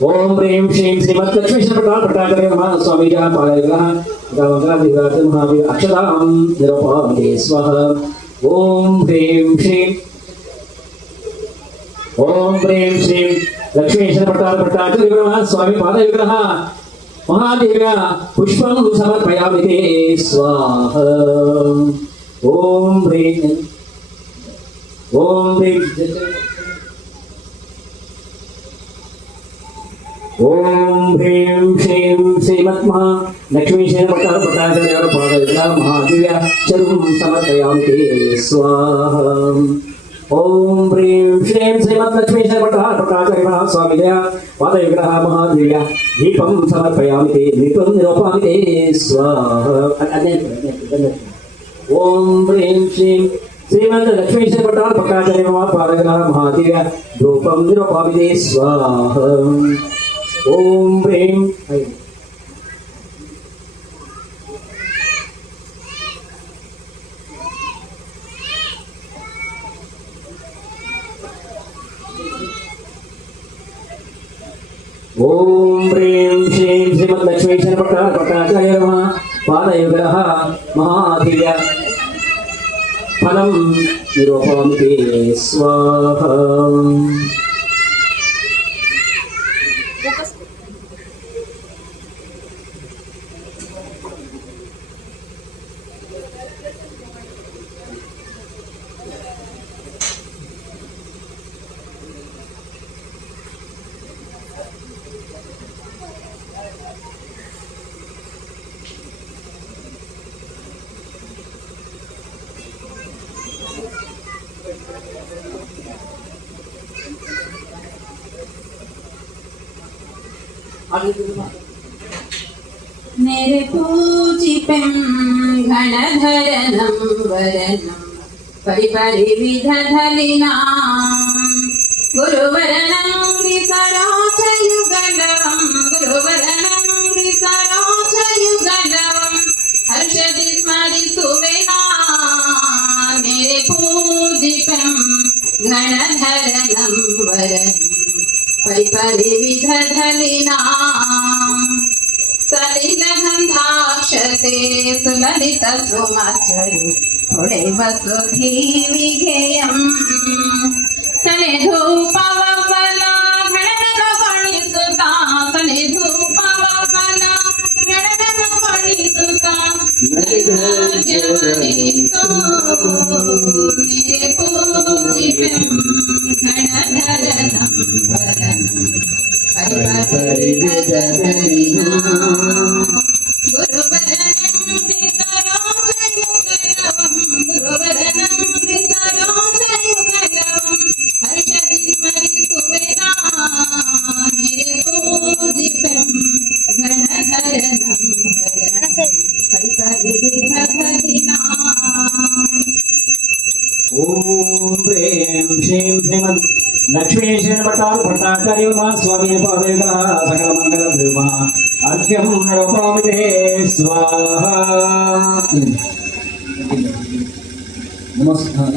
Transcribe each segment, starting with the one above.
ఓం హ్రీం శ్రీం శ్రీమత్ లక్ష్మీశ్వర పట్టాకరే స్వామిజ పాలయగ్రహ గమగ్రాధిరాజ మహావీర అక్షరాం నిరపామే స్వః. ఓం హ్రీం శ్రీం ఓం హ్రీం శ్రీం లక్ష్మీశ్వర పట్టాల పట్టాకరే స్వామి పాదవిగ్రహ మహాదేవ్య పుష్పం సమర్పయామి స్వాహ. ఓం హ్రీం ఓం హ్రీం ஓம் ஹ்ரீம் ஸ்ரீம் ஸ்ரீமத்மஹா லக்ஷ்மீசேன பட்டார பட்டாச்சாரியார் பாதவிதா மகாதிவ்யா சரும் சமர்ப்பயாமி ஸ்வாஹம் ஓம் ஹ்ரீம் ஸ்ரீம் ஸ்ரீமத் லக்ஷ்மீசேன பட்டார பட்டாச்சாரியா சுவாமிதயா பாதவிகிரஹ மகாதிவ்யா தீபம் சமர்ப்பயாமி தீபம் நிரோபாமி ஸ்வாஹம் ஓம் ஹ்ரீம் ஸ்ரீம் श्रीमंत लक्ष्मीश्वर पटाल पट्टाचार्य पारगना महादेव धूपम निरोपाविदे स्वाहा ఓం హ్రీం ఐం ఓం హ్రీం శ్రీం శ్రీమద్ లక్ష్మీశ్వర పట్టణ పట్టణాచార్య నమ. పాదయుగ మహాధియ ఫలం నిరూపంతి స్వాహ. निरपूजितं घनधरनं वरनं परिपरिविधलिनां गुरुवरणं विसराचयुगलं गुरुवरणं विसराचयुगलं हर्षति स्मरिसुवेना निरपूजितं घनधरनं वरनम्। परिपरिविधलिनाम् सलिलगन्धाक्षते सुललितसुमचरु पुळैव सुधीविधेयम् सलिधूपवला गणगणगणिसुता सलिधूपवला गणगणगणिसुता सलिधूपवला गणगणगणिसुता hari hari hari hari hari hari hari hari देवा स्वामी पवेदा सकलमंगल देवा अर्घ्यम स्वाहा नमस्कार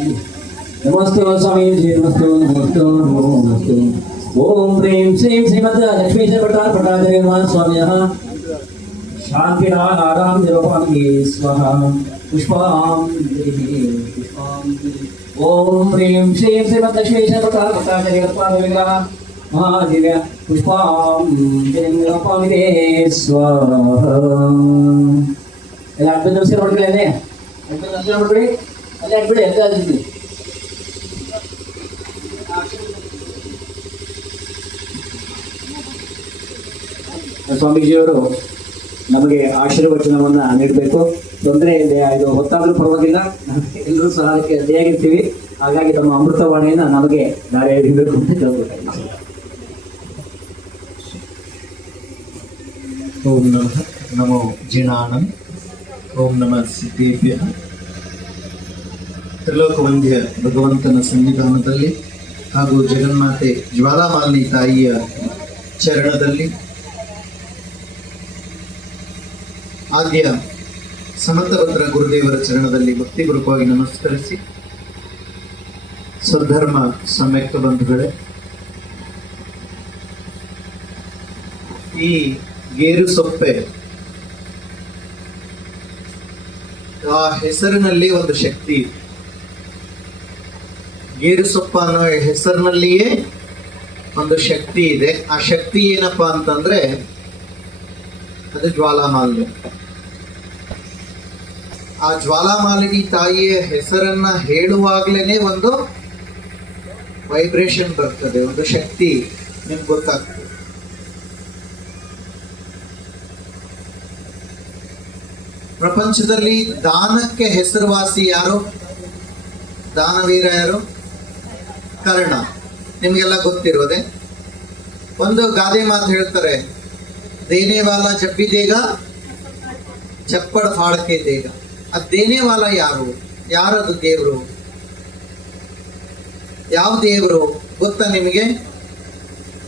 नमस्ते स्वामी जी नमस्ते नमस्ते नमस्ते ओम प्रेम श्रीम श्रीमद लक्ष्मीश्वर प्रकार प्रकाश देवा स्वामी शांति आराम देवपामि स्वाहा पुष्पाञ्जलिः पुष्पाञ्जलिः ॐ ह्रीं श्रीं श्रीमद्लक्ष्मीश्वर प्रकार प्रकाश देवपामि ಎಲ್ಲ ಸ್ವಾಮೀಜಿಯವರು ನಮಗೆ ಆಶೀರ್ವಚನವನ್ನ ನೀಡಬೇಕು. ತೊಂದರೆ ಇದೆ ಇದು ಹೊತ್ತಾದ್ರೂ ಪರವಾಗಿಲ್ಲ. ಎಲ್ಲರೂ ಸಹ ಅದಕ್ಕೆ ರೆಡಿಯಾಗಿರ್ತೀವಿ. ಹಾಗಾಗಿ ತಮ್ಮ ಅಮೃತವಾಣಿಯನ್ನ ನಮಗೆ ದಾರಿ ಹಿಡಿಬೇಕು ಅಂತ ಕೇಳ್ಬೇಕಾಗಿದೆ ಓಂ ನಮಃ. ನಮೋ ಜಿನಾನಂ ಓಂ ನಮಃ ಸಿದ್ದೇಭ್ಯ ತ್ರಿಲೋಕವಂದ್ಯ ಭಗವಂತನ ಸನ್ನಿಧಾನದಲ್ಲಿ ಹಾಗೂ ಜಗನ್ಮಾತೆ ಜ್ವಾಲಾಮಾಲಿನಿ ತಾಯಿಯ ಚರಣದಲ್ಲಿ ಆದ್ಯ ಸಮಂತಭದ್ರ ಗುರುದೇವರ ಚರಣದಲ್ಲಿ ಭಕ್ತಿಪೂರ್ವಕವಾಗಿ ನಮಸ್ಕರಿಸಿ. ಸದ್ಧರ್ಮ ಸಂಯುಕ್ತ ಬಂಧುಗಳೇ, ಈ ಗೇರು ಸೊಪ್ಪೆ. ಆ ಹೆಸರಿನಲ್ಲಿ ಒಂದು ಶಕ್ತಿ. ಗೇರು ಸೊಪ್ಪ ಅನ್ನೋ ಹೆಸರಿನಲ್ಲಿಯೇ ಒಂದು ಶಕ್ತಿ ಇದೆ. ಆ ಶಕ್ತಿ ಏನಪ್ಪಾ ಅಂತಂದ್ರೆ ಅದು ಜ್ವಾಲಾಮಾಲ್ಯ ಆ ಜ್ವಾಲಾಮಾಲಿನಿ ತಾಯಿಯ ಹೆಸರನ್ನ ಹೇಳುವಾಗ್ಲೇನೆ ಒಂದು ವೈಬ್ರೇಷನ್ ಬರ್ತದೆ, ಒಂದು ಶಕ್ತಿ. ನಿಮ್ಗೆ ಗೊತ್ತಾಗ್ತದೆ. ಪ್ರಪಂಚದಲ್ಲಿ ದಾನಕ್ಕೆ ಹೆಸರುವಾಸಿ ಯಾರು? ದಾನವೀರ ಯಾರು? ಕರ್ಣ. ನಿಮಗೆಲ್ಲ ಗೊತ್ತಿರೋದೆ. ಒಂದು ಗಾದೆ ಮಾತು ಹೇಳ್ತಾರೆ. ದೇನೇವಾಲ ಜಬ್ಬಿದೇಗ ಚಪ್ಪಡ ಫಾಡಕ್ಕೆ ದೇಗ. ಆ ದೇನೇವಾಲ ಯಾರು? ಯಾರದು ದೇವರು? ಯಾವ ದೇವರು ಗೊತ್ತಾ ನಿಮಗೆ?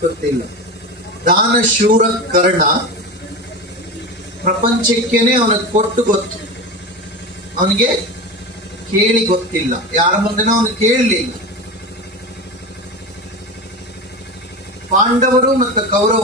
ಗೊತ್ತಿಲ್ಲ. ದಾನ ಶೂರ ಕರ್ಣ. ಪ್ರಪಂಚಕ್ಕೇನೆ ಅವನಿಗೆ ಕೊಟ್ಟು ಗೊತ್ತು. ಅವನಿಗೆ ಕೇಳಿ ಗೊತ್ತಿಲ್ಲ. ಯಾರ ಮುಂದೆನೂ ಅವನು ಕೇಳಲಿಲ್ಲ. ಪಾಂಡವರು ಮತ್ತು ಕೌರವರು